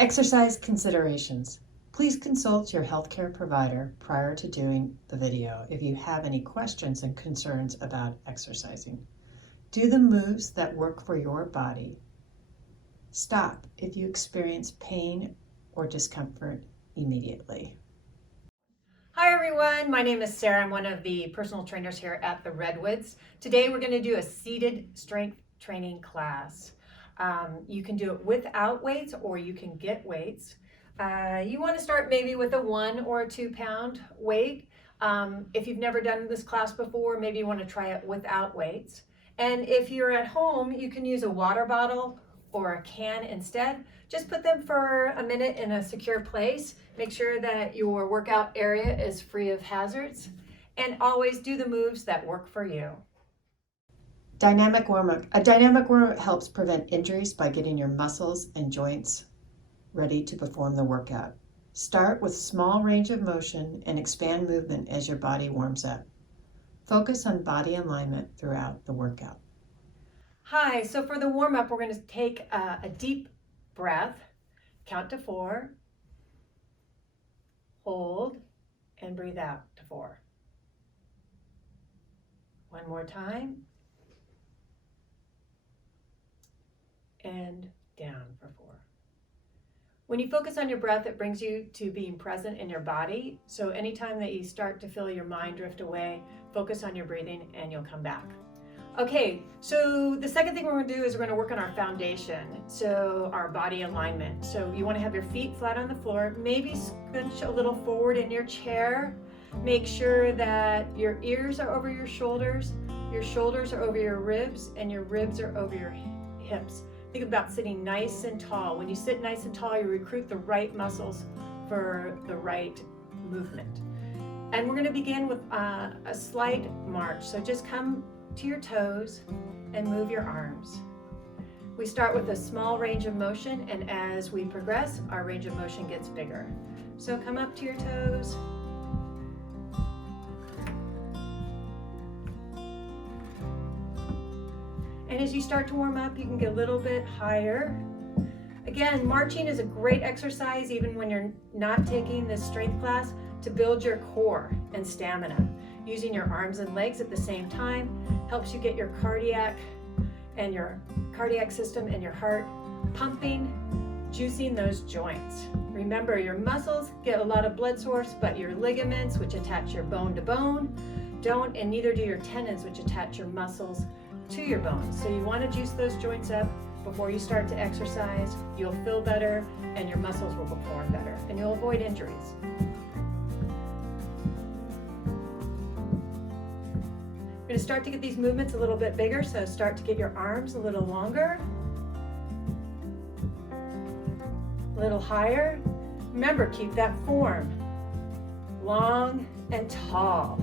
Exercise considerations. Please consult your healthcare provider prior to doing the video if you have any questions and concerns about exercising. Do the moves that work for your body. Stop if you experience pain or discomfort immediately. Hi everyone, my name is Sarah. I'm one of the personal trainers here at the Redwoods. Today we're going to do a seated strength training class. You can do it without weights or you can get weights. You want to start maybe with a 1 or 2 pound weight. If you've never done this class before, maybe you want to try it without weights. And if you're at home, you can use a water bottle or a can instead. Just put them for a minute in a secure place. Make sure that your workout area is free of hazards, and always do the moves that work for you. Dynamic warm-up. A dynamic warm-up helps prevent injuries by getting your muscles and joints ready to perform the workout. Start with small range of motion and expand movement as your body warms up. Focus on body alignment throughout the workout. Hi, so for the warm-up, we're going to take a deep breath, count to 4, hold, and breathe out to 4. One more time, and down for 4. When you focus on your breath, it brings you to being present in your body. So anytime that you start to feel your mind drift away, focus on your breathing and you'll come back. Okay, so the second thing we're going to do is we're going to work on our foundation, so our body alignment. So you want to have your feet flat on the floor, maybe scrunch a little forward in your chair. Make sure that your ears are over your shoulders are over your ribs, and your ribs are over your hips. Think about sitting nice and tall. When you sit nice and tall, you recruit the right muscles for the right movement. And we're going to begin with a slight march. So just come to your toes and move your arms. We start with a small range of motion, and as we progress, our range of motion gets bigger. So come up to your toes. And as you start to warm up, you can get a little bit higher. Again, marching is a great exercise, even when you're not taking this strength class, to build your core and stamina. Using your arms and legs at the same time helps you get your cardiac system and your heart pumping, juicing those joints. Remember, your muscles get a lot of blood source, but your ligaments, which attach your bone to bone, don't, and neither do your tendons, which attach your muscles to your bones. So you want to juice those joints up before you start to exercise. You'll feel better and your muscles will perform better, and you'll avoid injuries. We're going to start to get these movements a little bit bigger, so start to get your arms a little longer, a little higher. Remember, keep that form long and tall.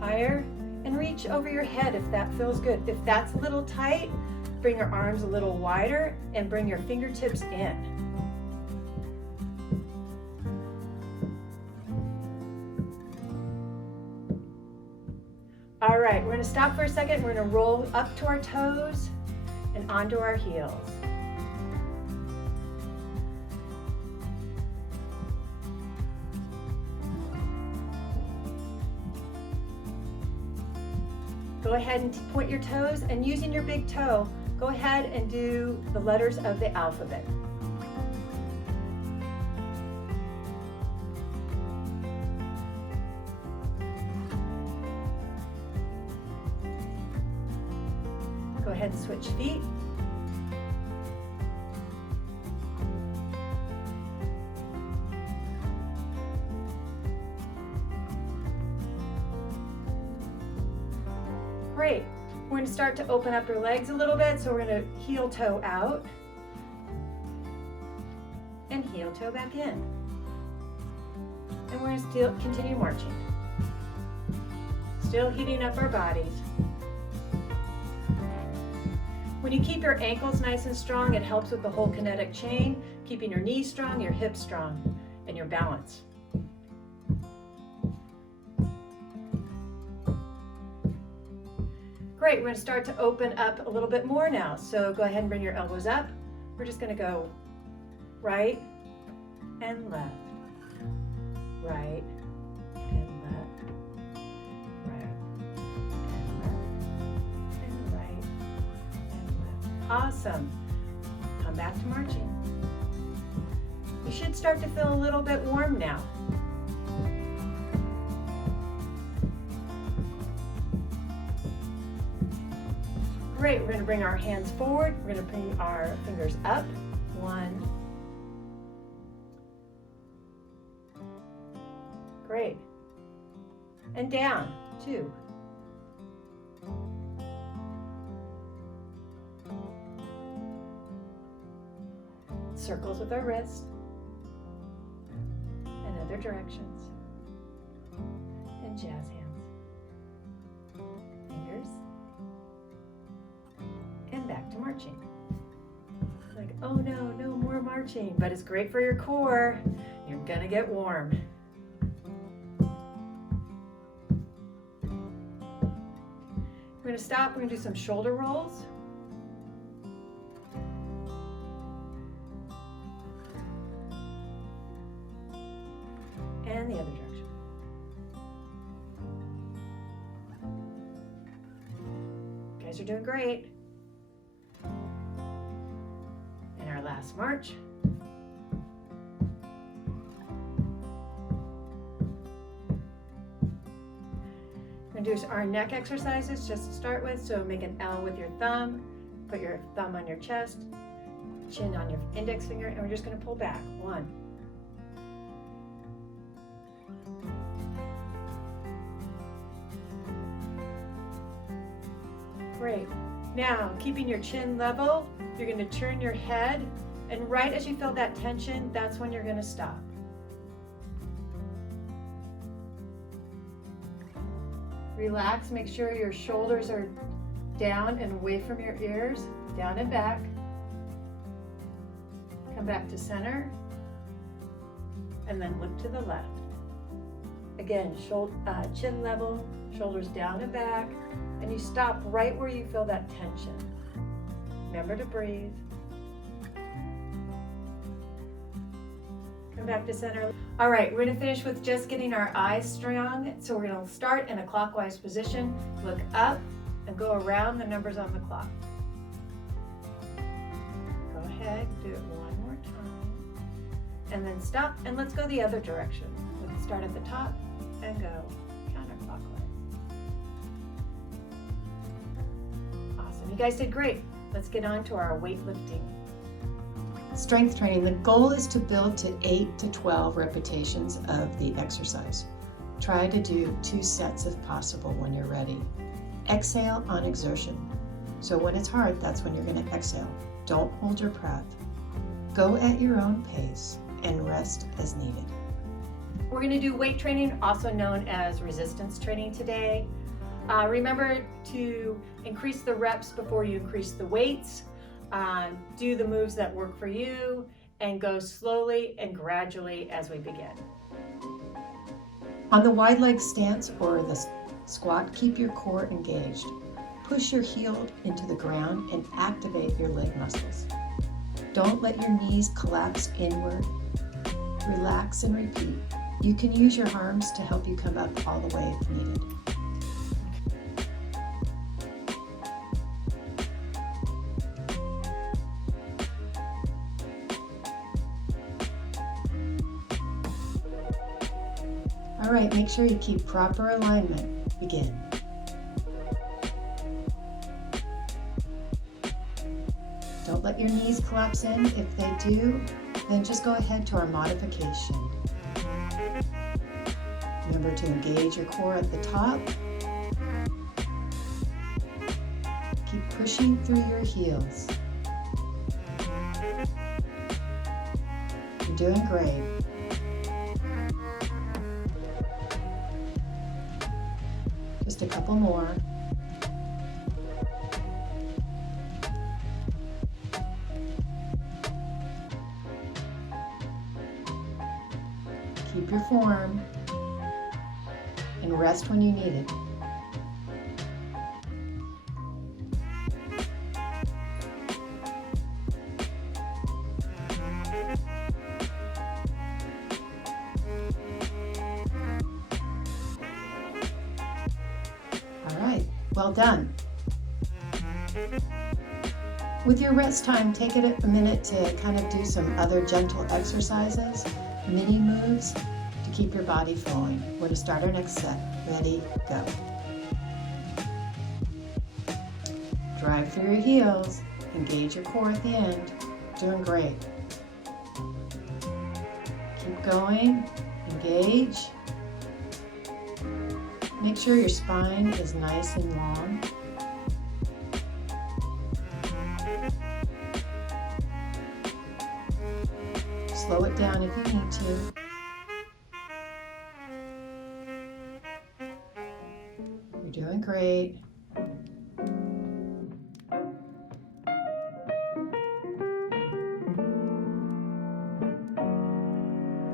Higher, and reach over your head if that feels good. If that's a little tight, bring your arms a little wider and bring your fingertips in. All right, we're going to stop for a second. We're going to roll up to our toes and onto our heels. Go ahead and point your toes, and using your big toe, go ahead and do the letters of the alphabet. Go ahead and switch feet. Great. We're going to start to open up your legs a little bit, so we're going to heel toe out and heel toe back in. And we're going to still continue marching. Still heating up our bodies. When you keep your ankles nice and strong, it helps with the whole kinetic chain, keeping your knees strong, your hips strong, and your balance. Great, we're going to start to open up a little bit more now. So go ahead and bring your elbows up. We're just going to go right and left, right and left, right and left, and right and left. Awesome. Come back to marching. You should start to feel a little bit warm now. Great, we're going to bring our hands forward. We're going to bring our fingers up. 1. Great. And down. 2. Circles with our wrist. And other directions. And jazz hands. Fingers. And back to marching. Like, oh no, no more marching, but it's great for your core. You're gonna get warm. We're gonna stop, we're gonna do some shoulder rolls. And the other direction. You guys are doing great. And our last march. We're going to do our neck exercises just to start with. So make an L with your thumb, put your thumb on your chest, chin on your index finger, and we're just going to pull back. 1. Great. Now, keeping your chin level, you're going to turn your head, and right as you feel that tension, that's when you're going to stop. Relax, make sure your shoulders are down and away from your ears, down and back. Come back to center, and then look to the left. Again, chin level, shoulders down and back, and you stop right where you feel that tension. Remember to breathe. Come back to center. All right, we're gonna finish with just getting our eyes strong. So we're gonna start in a clockwise position, look up, and go around the numbers on the clock. Go ahead, do it one more time. And then stop, and let's go the other direction. Let's start at the top and go counterclockwise. Awesome, you guys did great. Let's get on to our weightlifting. Strength training, the goal is to build to 8 to 12 repetitions of the exercise. Try to do 2 sets if possible when you're ready. Exhale on exertion. So when it's hard, that's when you're going to exhale. Don't hold your breath. Go at your own pace and rest as needed. We're going to do weight training, also known as resistance training today. Remember to increase the reps before you increase the weights. Do the moves that work for you, and go slowly and gradually as we begin. On the wide leg stance or the squat, keep your core engaged. Push your heel into the ground and activate your leg muscles. Don't let your knees collapse inward. Relax and repeat. You can use your arms to help you come up all the way if needed. All right, make sure you keep proper alignment. Begin. Don't let your knees collapse in. If they do, then just go ahead to our modification. Remember to engage your core at the top. Keep pushing through your heels. You're doing great. Just a couple more. Keep your form and rest when you need it. Well done. With your rest time, take it a minute to kind of do some other gentle exercises, mini moves to keep your body flowing. We're going to start our next set. Ready, go. Drive through your heels. Engage your core at the end. Doing great. Keep going. Engage. Make sure your spine is nice and long. Slow it down if you need to. You're doing great.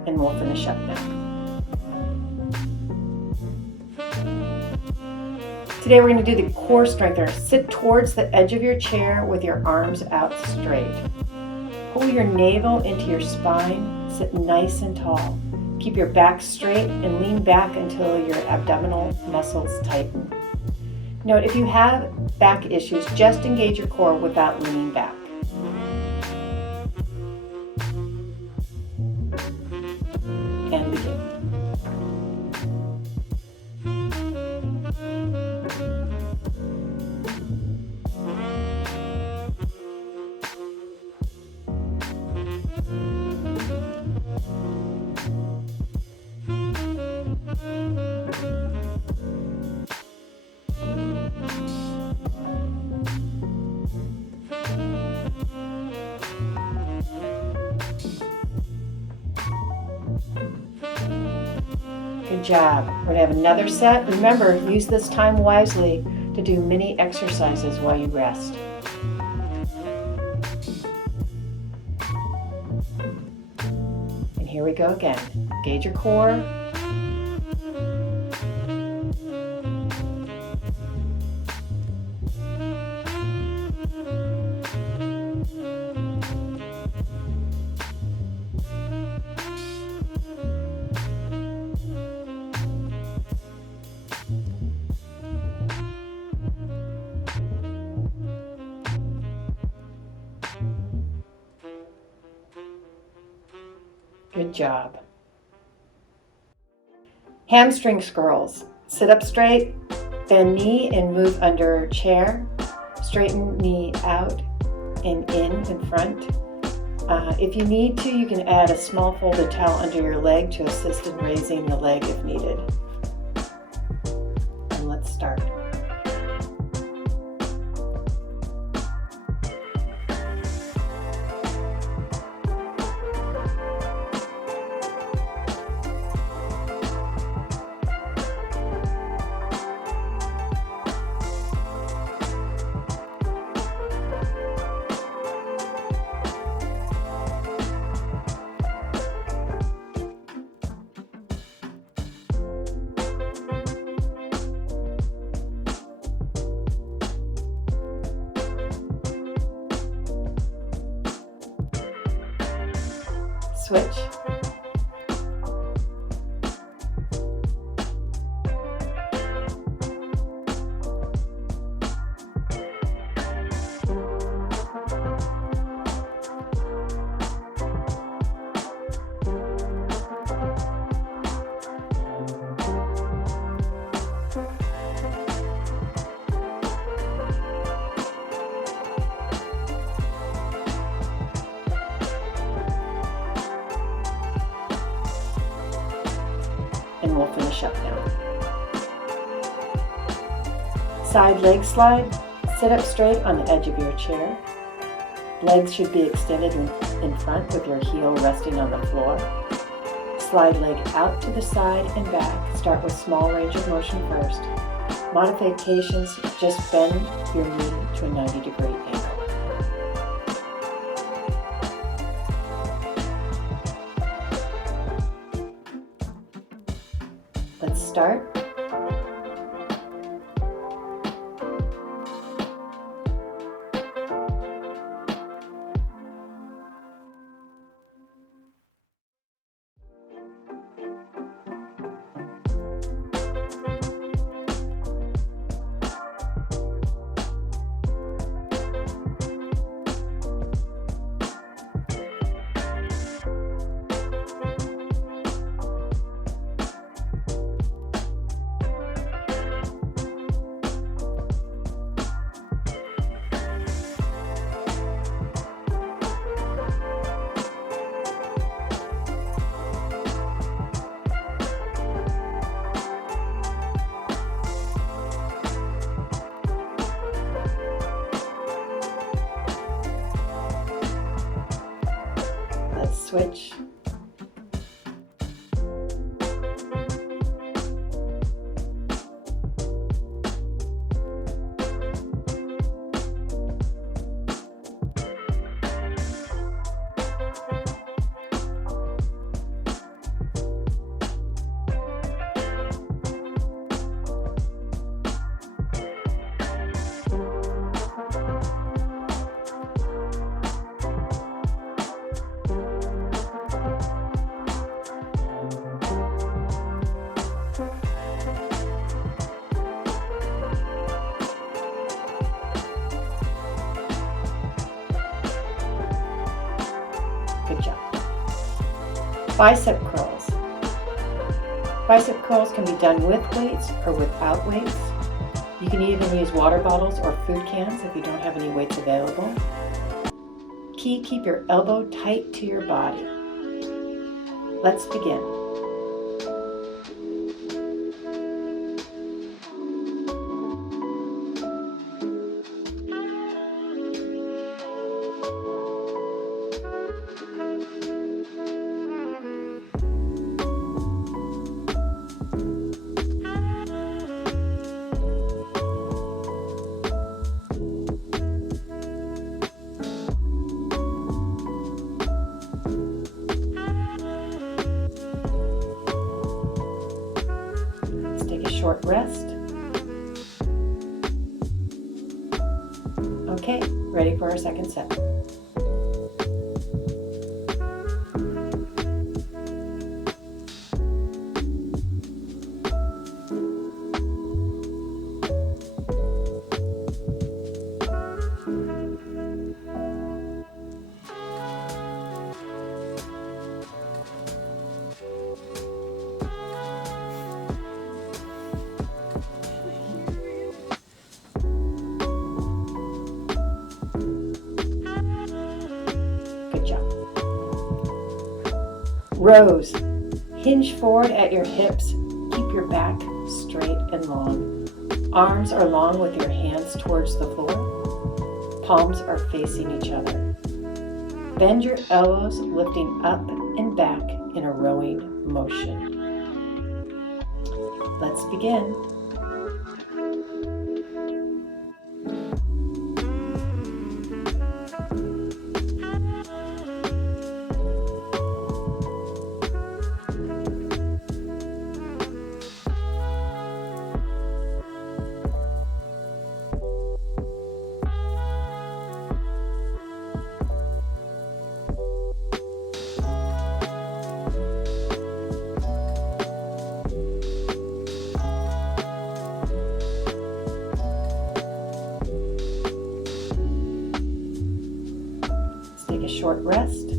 And we'll finish up now. Today we're going to do the core strengthener. Sit towards the edge of your chair with your arms out straight. Pull your navel into your spine. Sit nice and tall. Keep your back straight and lean back until your abdominal muscles tighten. Note, if you have back issues, just engage your core without leaning back. And begin. Good job. We're going to have another set. Remember, use this time wisely to do mini exercises while you rest. And here we go again. Engage your core. Good job. Hamstring curls. Sit up straight, bend knee and move under chair. Straighten knee out and in front. If you need to, you can add a small folded towel under your leg to assist in raising the leg if needed. And let's start. Switch. And we'll finish up now. Side leg slide. Sit up straight on the edge of your chair. Legs should be extended in front with your heel resting on the floor. Slide leg out to the side and back. Start with small range of motion first. Modifications, just bend your knee to a 90-degree angle. Let's start. switch. Good job. Bicep curls. Bicep curls can be done with weights or without weights. You can even use water bottles or food cans if you don't have any weights available. Keep your elbow tight to your body. Let's begin. Short rest. Okay, ready for our second set. Rows. Hinge forward at your hips. Keep your back straight and long. Arms are long with your hands towards the floor. Palms are facing each other. Bend your elbows, lifting up and back in a rowing motion. Let's begin. Take a short rest.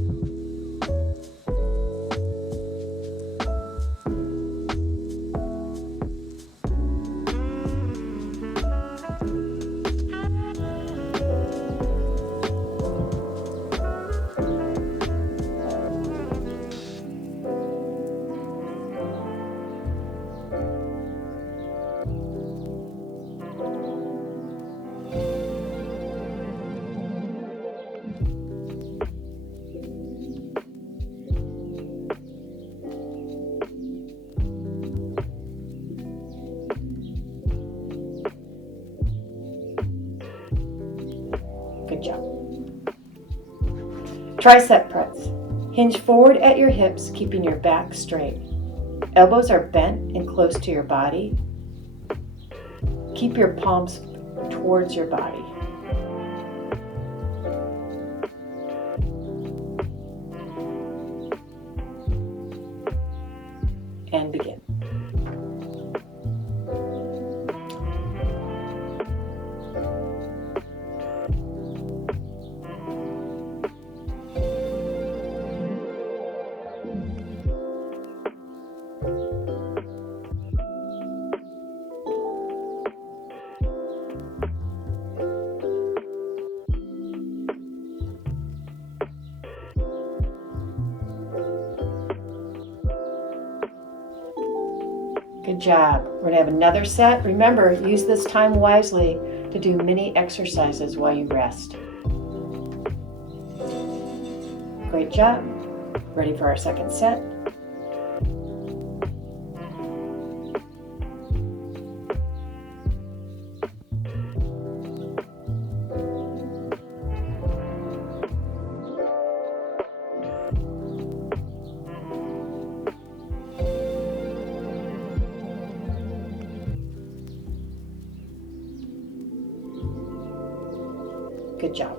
Good job. Tricep press. Hinge forward at your hips, keeping your back straight. Elbows are bent and close to your body. Keep your palms towards your body. And begin. Good job. We're going to have another set. Remember, use this time wisely to do mini exercises while you rest. Great job. Ready for our second set. Good job.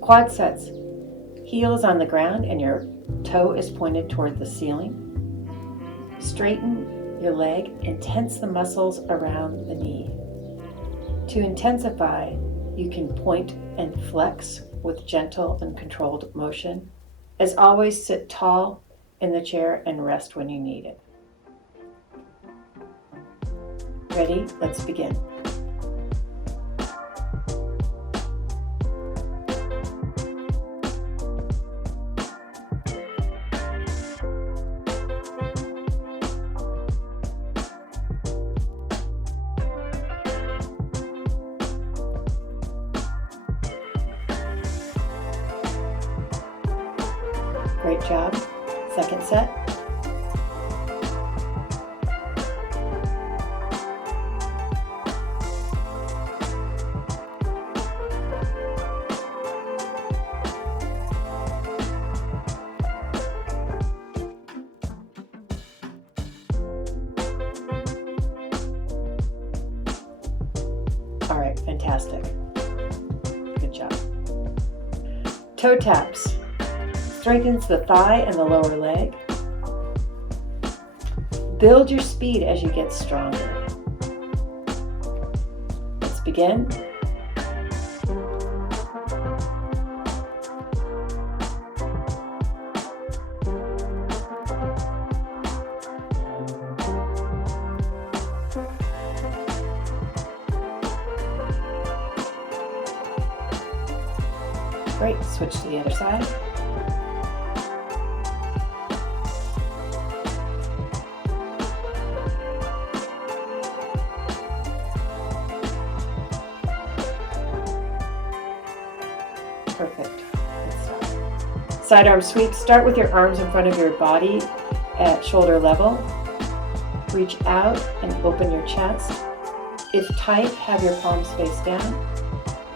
Quad sets. Heel is on the ground and your toe is pointed toward the ceiling. Straighten your leg and tense the muscles around the knee. To intensify, you can point and flex with gentle and controlled motion. As always, sit tall in the chair and rest when you need it. Ready? Let's begin. Great job. Second set. All right, fantastic. Good job. Toe taps. Strengthens the thigh and the lower leg. Build your speed as you get stronger. Let's begin. Great, switch to the other side. Perfect. Good stuff. Sidearm sweep. Start with your arms in front of your body at shoulder level. Reach out and open your chest. If tight, have your palms face down.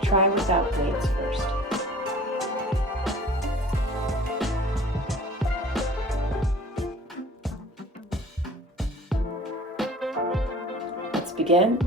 Try without weights first. Let's begin.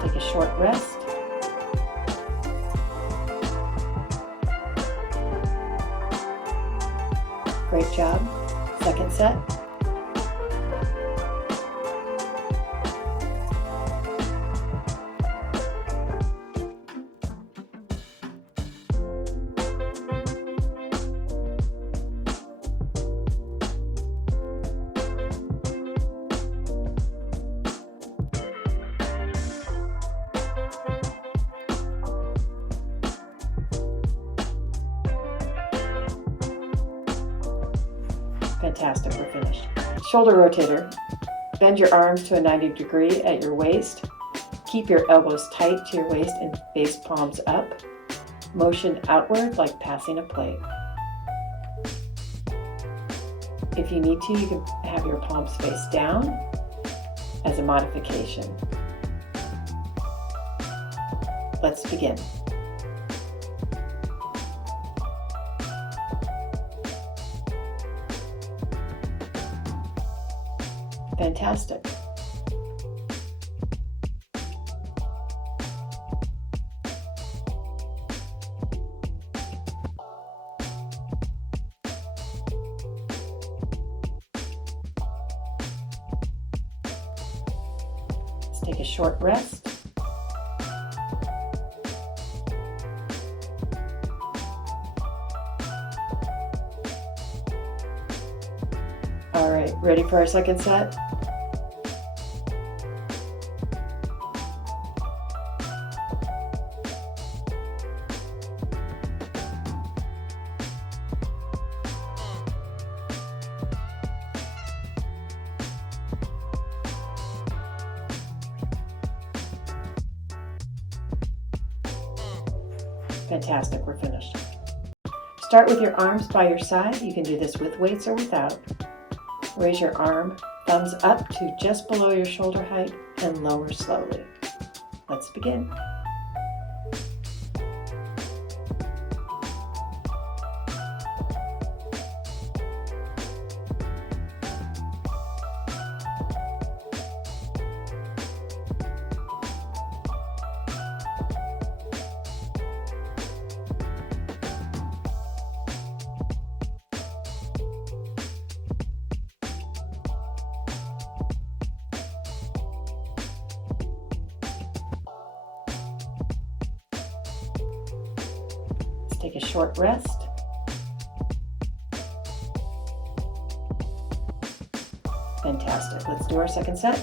Take a short rest. Great job. Second set. Fantastic, we're finished. Shoulder rotator. Bend your arms to a 90 degree at your waist. Keep your elbows tight to your waist and face palms up. Motion outward like passing a plate. If you need to, you can have your palms face down as a modification. Let's begin. Fantastic. Let's take a short rest. right, ready for our second set? Fantastic, we're finished. Start with your arms by your side. You can do this with weights or without. Raise your arm, thumbs up to just below your shoulder height and lower slowly. Let's begin. Take a short rest. Fantastic. Let's do our second set.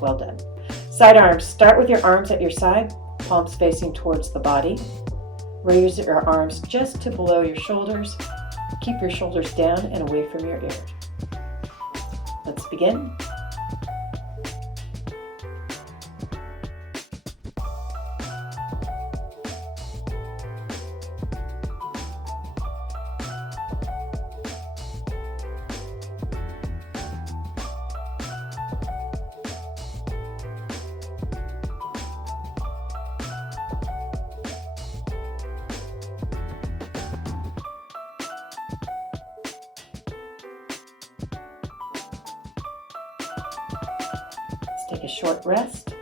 Well done. Sidearms. Start with your arms at your side, palms facing towards the body. Raise your arms just to below your shoulders. Keep your shoulders down and away from your ears. Let's begin. Take a short rest.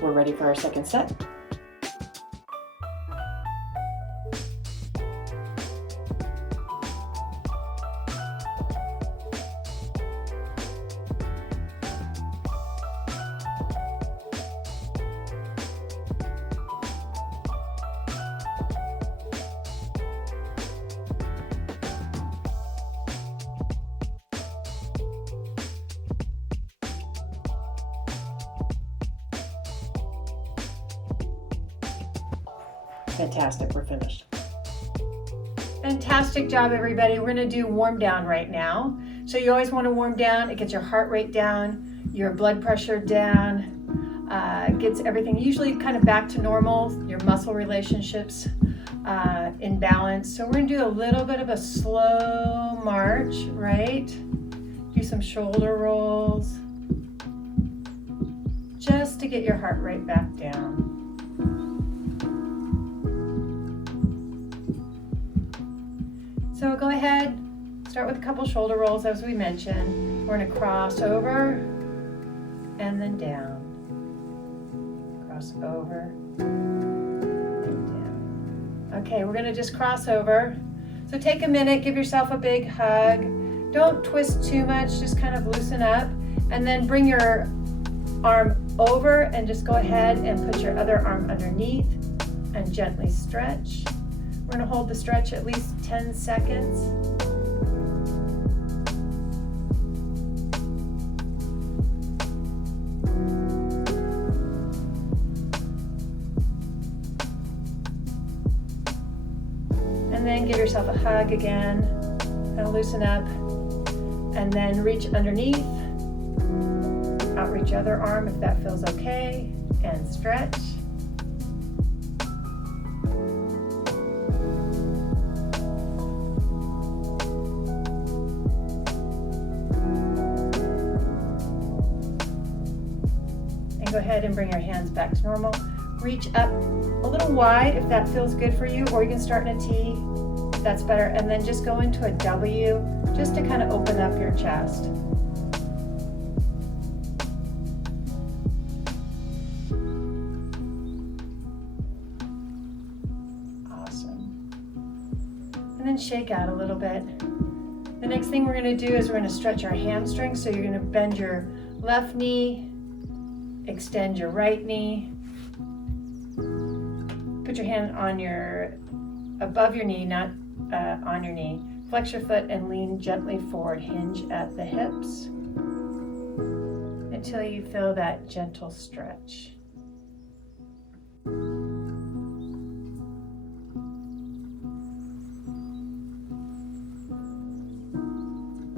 We're ready for our second set. Fantastic, we're finished. Fantastic job, everybody. We're gonna do warm down right now. So you always wanna warm down. It gets your heart rate down, your blood pressure down, gets everything usually kind of back to normal, your muscle relationships in balance. So we're gonna do a little bit of a slow march, right? Do some shoulder rolls, just to get your heart rate back down. So go ahead, start with a couple shoulder rolls as we mentioned. We're going to cross over and then down. Cross over and down. Okay, we're going to just cross over. So take a minute, give yourself a big hug. Don't twist too much, just kind of loosen up. And then bring your arm over and just go ahead and put your other arm underneath and gently stretch. We're going to hold the stretch at least 10 seconds. And then give yourself a hug again, kind of loosen up, and then reach underneath, outreach other arm if that feels okay, and stretch. Go ahead and bring your hands back to normal. Reach up a little wide if that feels good for you, or you can start in a T That's better. And then just go into a W just to kind of open up your chest. Awesome. And then shake out a little bit. The next thing we're going to do is we're going to stretch our hamstrings. So you're going to bend your left knee, extend your right knee. Put your hand on your, above your knee, not on your knee. Flex your foot and lean gently forward. Hinge at the hips until you feel that gentle stretch.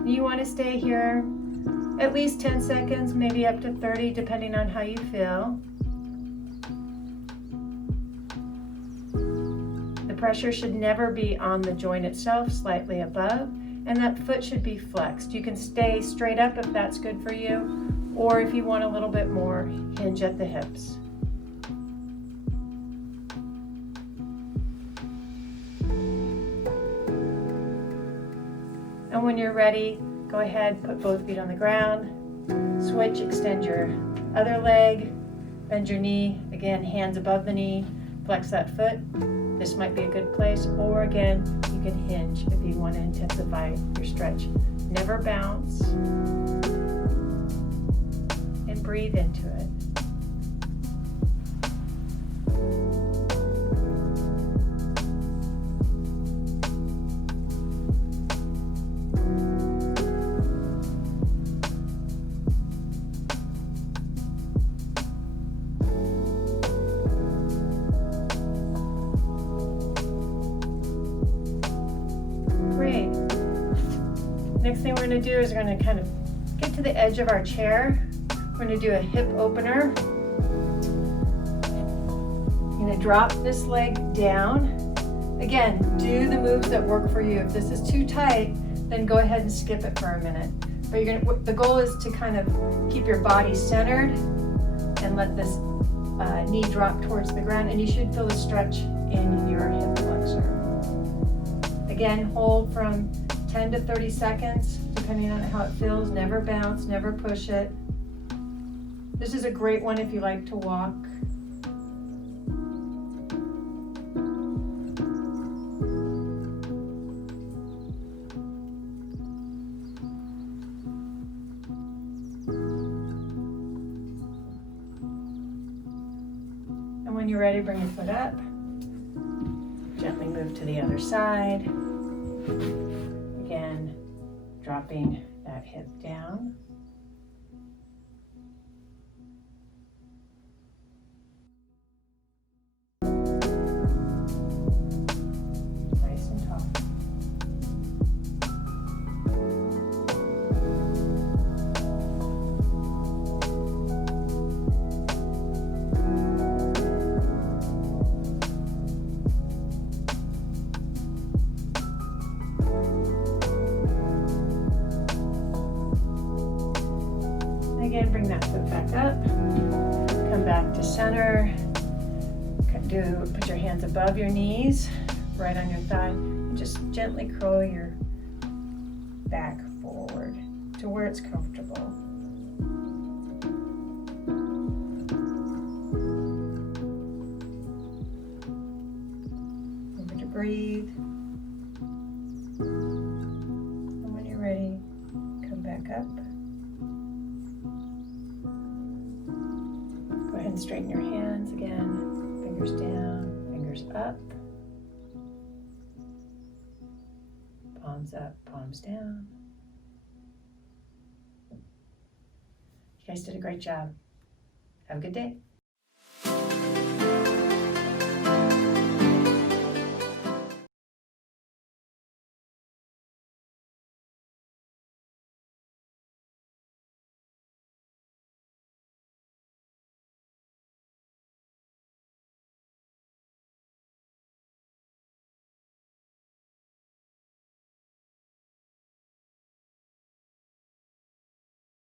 You want to stay here at least 10 seconds, maybe up to 30, depending on how you feel. The pressure should never be on the joint itself, slightly above, and that foot should be flexed. You can stay straight up if that's good for you, or if you want a little bit more, hinge at the hips. And when you're ready, go ahead, put both feet on the ground, switch, extend your other leg, bend your knee, again, hands above the knee, flex that foot. This might be a good place, or again, you can hinge if you want to intensify your stretch. Never bounce, and breathe into it. Great. Next thing we're going to do is we're going to kind of get to the edge of our chair. We're going to do a hip opener. You're going to drop this leg down. Again, do the moves that work for you. If this is too tight, then go ahead and skip it for a minute. But the goal is to kind of keep your body centered and let this knee drop towards the ground, and you should feel a stretch in your hip flexor. Again, hold from 10 to 30 seconds, depending on how it feels. Never bounce, never push it. This is a great one if you like to walk. And when you're ready, bring your foot up. Gently move to the other side. Again, dropping that hip down. Nice and tall. Again, bring that foot back up, come back to center, put your hands above your knees, right on your thigh, and just gently curl your back forward to where it's comfortable. Remember to breathe, and when you're ready, come back up. Go ahead and straighten your hands again. Fingers down, fingers up. Palms up, palms down. You guys did a great job. Have a good day.